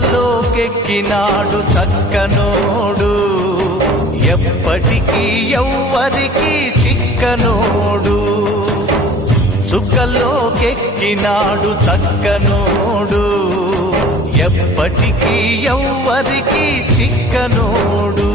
చుక్కలోకెక్కినాడు చక్కనోడు, ఎప్పటికీ ఎవ్వరికి చిక్కనోడు. చుక్కలోకెక్కినాడు చక్కనోడు, ఎప్పటికీ ఎవ్వరికి చిక్కనోడు.